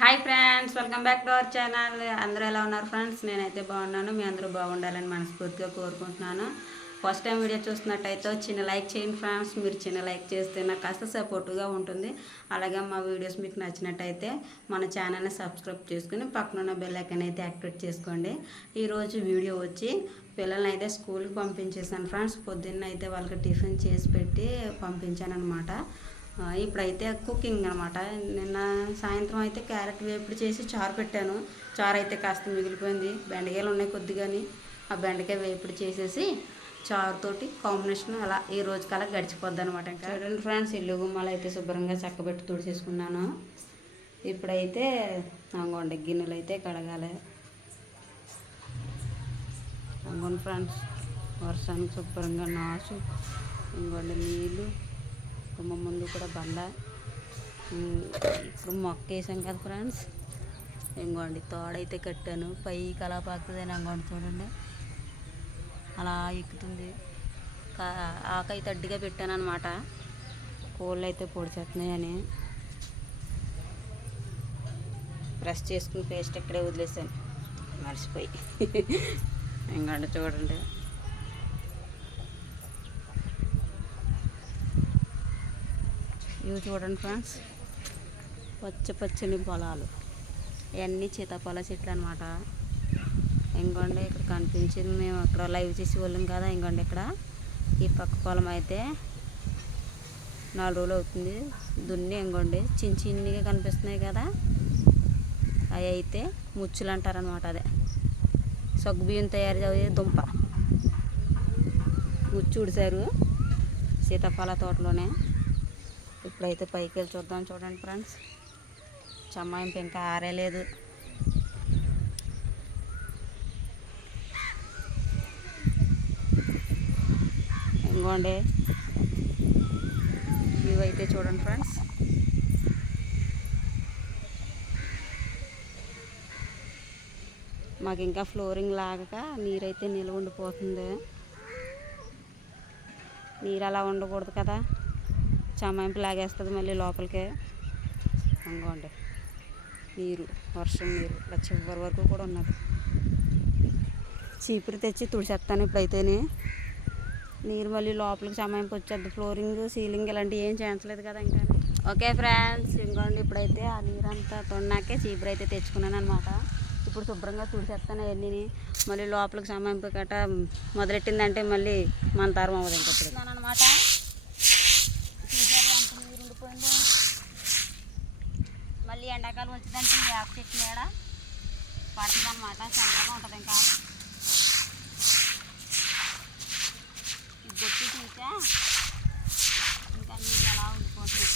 Hi friends welcome back to our channel అందరూ ఎలా ఉన్నారు ఫ్రెండ్స్ నేనైతే బాగున్నాను. మీ అందరూ బాగుండాలని మనస్ఫూర్తిగా కోరుకుంటున్నాను. ఫస్ట్ టైం వీడియో చూస్తున్నట్టయితే చిన్న లైక్ చేయండి ఫ్రెండ్స్ మీరు చిన్న లైక్ చేస్తే నాకు కాస్త సపోర్ట్గా ఉంటుంది. అలాగే మా వీడియోస్ మీకు నచ్చినట్టయితే మన ఛానల్ని సబ్స్క్రైబ్ చేసుకుని పక్కన ఉన్న బెల్ అయితే యాక్టివేట్ చేసుకోండి. ఈరోజు వీడియో వచ్చి పిల్లల్ని అయితే స్కూల్కి పంపించేసాను ఫ్రెండ్స్ పొద్దున్న అయితే వాళ్ళకి టిఫిన్ చేసి పెట్టి పంపించాను అనమాట ఇప్పుడైతే కుకింగ్ అనమాట నిన్న సాయంత్రం అయితే క్యారెట్ వేపుడు చేసి చారు పెట్టాను. చారు అయితే కాస్త మిగిలిపోయింది. బెండకాయలు ఉన్నాయి కొద్దిగాని. ఆ బెండకాయ వేపుడు చేసేసి చారుతోటి కాంబినేషన్ అలా ఈ రోజు గడిచిపోద్ది అనమాట ఇంకా. చూడండి ఫ్రెండ్స్ ఇల్లు గుమ్మాలు అయితే శుభ్రంగా చక్కబెట్టి తుడిచేసుకున్నాను. ఇప్పుడైతే అంగోండి గిన్నెలు అయితే కడగాలి. అంగోండి ఫ్రెండ్స్ వర్షానికి శుభ్రంగా నాసు. ఇంకోండి నీళ్ళు. కుటుంబం ముందు కూడా బండ. ఇప్పుడు మొక్క వేసాం కదా ఫ్రెండ్స్. ఇంకోండి తోడైతే కట్టాను. పైకి అలా పాకుతుంది అంగోండి చూడండి. అలా ఎక్కుతుంది. ఆకైతే అడ్డుగా పెట్టాను అనమాట కోళ్ళు అయితే పొడిచేస్తున్నాయని బ్రష్ చేసుకుని పేస్ట్ ఇక్కడే వదిలేసాను. మర్చిపోయి. ఇంకోండి చూడండి. ఇవి చూడండి ఫ్రెండ్స్. పచ్చ పచ్చని పొలాలు. ఇవన్నీ సీతాఫల చెట్లు అనమాట ఇంకోండి ఇక్కడ కనిపించింది మేము అక్కడ లైవ్ చేసి వాళ్ళం కదా ఇంకోండి ఇక్కడ. ఈ పక్క పొలం అయితే నాలుగు రోజులు అవుతుంది. దున్ని ఇంకోండి చిన్న చిన్నగా కనిపిస్తున్నాయి కదా. అవి అయితే ముచ్చులు అంటారనమాట అదే. సగ్గు బియ్యం తయారు అయ్యే దుంప. ముచ్చు ఉడిసారు సీతాఫల తోటలోనే. ఇప్పుడైతే పైకి వెళ్ళి చూద్దాం చూడండి ఫ్రెండ్స్. చమ్మాయింపు ఇంకా ఆరేలేదు. ఇంకోండి. ఇవైతే చూడండి ఫ్రెండ్స్. మాకు ఇంకా ఫ్లోరింగ్ లాగక నీరైతే నిల్వ ఉండిపోతుంది. నీరు అలా ఉండకూడదు కదా. చమాయింపు లాగేస్తుంది మళ్ళీ లోపలికే. అంగోండి. నీరు వర్షం నీరు. ఇలా చివరి వరకు కూడా ఉన్నది. చీపురు తెచ్చి తుడిచేస్తాను ఇప్పుడైతేనే. నీరు మళ్ళీ లోపలికి చమాయింపు వచ్చేది. ఫ్లోరింగ్ సీలింగ్ ఇలాంటివి ఏం చేయించలేదు కదా ఇంకా. ఓకే ఫ్రెండ్స్ ఇంకోండి ఇప్పుడైతే ఆ నీరంతా తొన్నాకే చీపురు అయితే తెచ్చుకున్నాను అనమాట ఇప్పుడు శుభ్రంగా తుడిచేస్తాను అవన్నీ మళ్ళీ లోపలికి చమాయింపు గట్ట మొదలెట్టిందంటే మళ్ళీ మన తరం అవ్వదు ఇంకా ఇప్పుడు. అనమాట చూసారు ఎంత నీరు ఉండిపోయిందో మళ్ళీ ఎండాకాలం వచ్చిందంటే ఈ ఆకు చెట్టు నీడ పడుతుంది అనమాట చల్లగా ఉంటుంది ఇంకా ఇది కొట్టి చూసా ఇంకా నీళ్ళు అలా ఉండిపోతుంది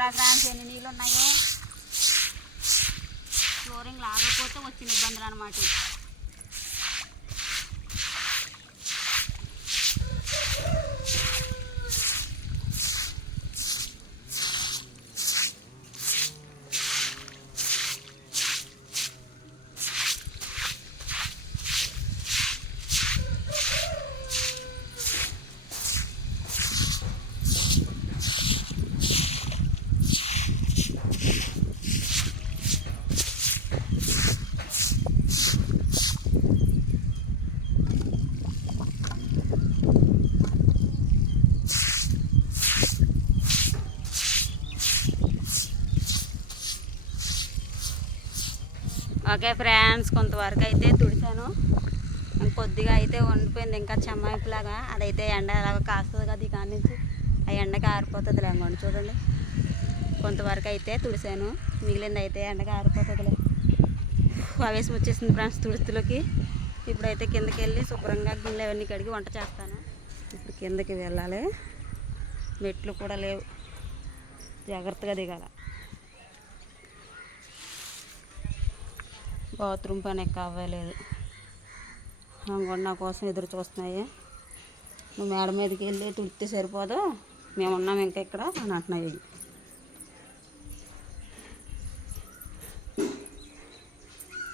చూసారా ఫ్రాన్స్ ఎన్ని నీళ్ళు ఉన్నాయో ఫ్లోరింగ్ లాగకపోతే వచ్చిన ఇబ్బందులు అనమాట ఓకే ఫ్రెండ్స్ కొంతవరకు అయితే తుడిచాను. కొద్దిగా అయితే వండిపోయింది ఇంకా చెమ్మాయిపులాగా అదైతే ఎండ అలాగా కాస్తుంది కదా ఈ కాడి నుంచి ఆ ఎండకి ఆరిపోతుంది లేంగండి చూడండి. కొంతవరకు అయితే తుడిసాను మిగిలింది అయితే ఎండకి ఆరిపోతుందిలే. ఆవేశం వచ్చేసింది ఫ్రెండ్స్ తుడుస్తులోకి ఇప్పుడైతే కిందకి వెళ్ళి శుభ్రంగా గిన్నెలు అవన్నీ కడిగి వంట చేస్తాను. ఇప్పుడు కిందకి వెళ్ళాలి. మెట్లు కూడా లేవు. జాగ్రత్తగా దిగాల. బాత్రూమ్ పని ఎక్క అవ్వలేదు. కూడా నా కోసం ఎదురు చూస్తున్నాయి. నువ్వు మేడ మీదకి వెళ్ళి తుడితే సరిపోదు. మేము ఉన్నాం ఇంకా ఇక్కడ అని అంటున్నాయి.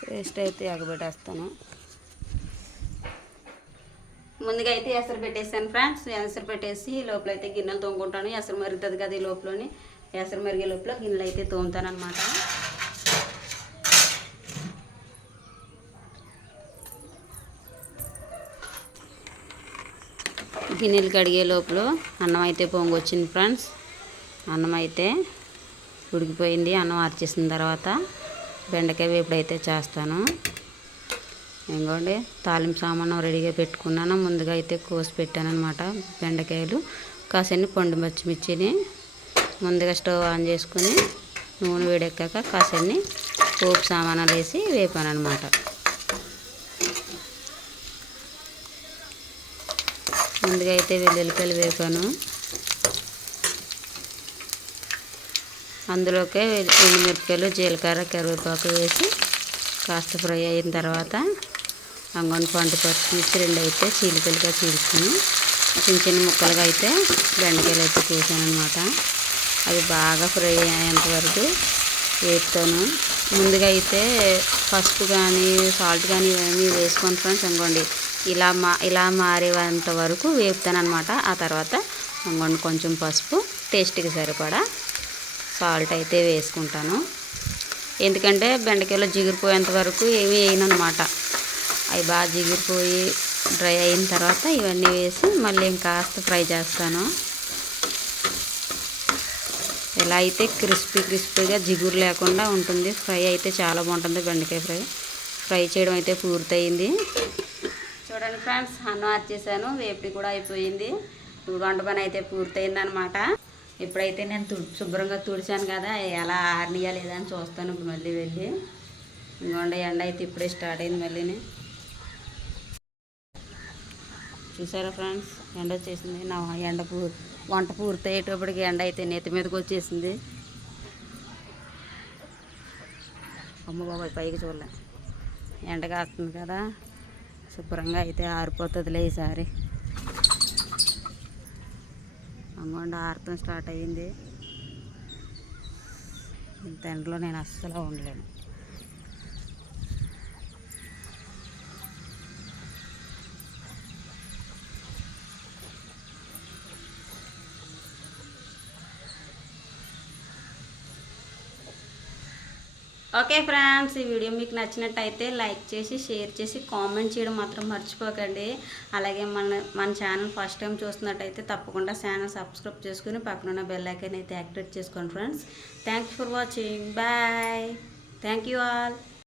పేస్ట్ అయితే ఎగబెట్టేస్తాను. ముందుగా అయితే ఎసరు పెట్టేసాను ఫ్రెండ్స్. ఎసరు పెట్టేసి లోపల అయితే గిన్నెలు తోముకుంటాను. ఎసరు మరుగుతుంది కదా ఈ లోపలని. ఎసరు మరిగే లోపల గిన్నెలు అయితే తోముతాను అనమాట గిన్నెలు కడిగే లోపల అన్నం అయితే పొంగొచ్చింది ఫ్రెండ్స్. అన్నం అయితే ఉడికిపోయింది. అన్నం ఆర్చేసిన తర్వాత బెండకాయ వేపుడు అయితే చేస్తాను. ఇంకోండి తాలింపు సామాను రెడీగా పెట్టుకున్నాను. ముందుగా అయితే కోసి పెట్టాను అనమాట బెండకాయలు. కాసేపు పండు పచ్చిమిర్చిని ముందుగా స్టవ్ ఆన్ చేసుకుని నూనె వేడెక్కాక కాసేపు పోపు సామానాలు వేసి వేపాను అనమాట ముందుగా అయితే వెల్లుల్లిపాయలు వేపాను అందులోకే మిరపకాయలు జీలకర్ర కరివేపాకు వేసి కాస్త ఫ్రై అయిన తర్వాత అంగొని పండు పచ్చిమిర్చి రెండు అయితే చీలికలుగా చీల్చుకుని చిన్న చిన్న ముక్కలుగా అయితే బెండకాయలు అయితే కోసాను అనమాట అవి బాగా ఫ్రై అయ్యేంత వరకు వేపుతాను. ముందుగా అయితే పసుపు కానీ సాల్ట్ కానీ ఇవన్నీ వేసుకొని ఫ్రెండ్స్. అనుకోండి ఇలా మా ఇలా మారేంత వరకు వేపుతాను అనమాట ఆ తర్వాత అనుకోండి కొంచెం పసుపు టేస్ట్కి సరిపడా సాల్ట్ అయితే వేసుకుంటాను. ఎందుకంటే బెండకాయలో జిగిరిపోయేంత వరకు ఏమీ వేయనమాట అవి బాగా జిగిరిపోయి డ్రై అయిన తర్వాత ఇవన్నీ వేసి మళ్ళీ ఇంకాస్త ఫ్రై చేస్తాను. ఇలా అయితే క్రిస్పీ క్రిస్పీగా జిగురు లేకుండా ఉంటుంది. ఫ్రై అయితే చాలా బాగుంటుంది బెండకాయ ఫ్రై. ఫ్రై చేయడం అయితే పూర్తయింది. చూడండి ఫ్రెండ్స్ అన్నం వచ్చేసాను వేపుడి కూడా అయిపోయింది. వంట పని అయితే పూర్తయింది అనమాట ఇప్పుడైతే నేను తు శుభ్రంగా తుడిచాను కదా. ఎలా ఆరినియా లేదా అని చూస్తాను ఇప్పుడు మళ్ళీ వెళ్ళి. ఇంకోండి ఎండ అయితే ఇప్పుడే స్టార్ట్ అయింది మళ్ళీని. చూసారా ఫ్రెండ్స్? ఎండ వచ్చేసింది. నా ఎండ పూ వంట పూర్తయ్యేటప్పటికి ఎండ అయితే నెత్తి మీదకి వచ్చేసింది. అమ్మ బాబాయ్ పైకి చూడలే. ఎండ కాస్తుంది కదా. శుభ్రంగా అయితే ఆరిపోతుందిలే ఈసారి. అమ్మండి ఆరతం స్టార్ట్ అయ్యింది. ఇంత ఎండలో నేను అస్సలు ఉండలేను. ఓకే ఫ్రెండ్స్ ఈ వీడియో మీకు నచ్చినట్టయితే లైక్ చేసి షేర్ చేసి కామెంట్ చేయడం మాత్రం మర్చిపోకండి. అలాగే మన మన ఛానల్ ఫస్ట్ టైం చూస్తున్నట్టయితే తప్పకుండా ఛానల్ సబ్స్క్రైబ్ చేసుకుని పక్కన బెల్ ఐకాన్ అయితే యాక్టివేట్ చేసుకోండి friends. Thank for watching bye thank you all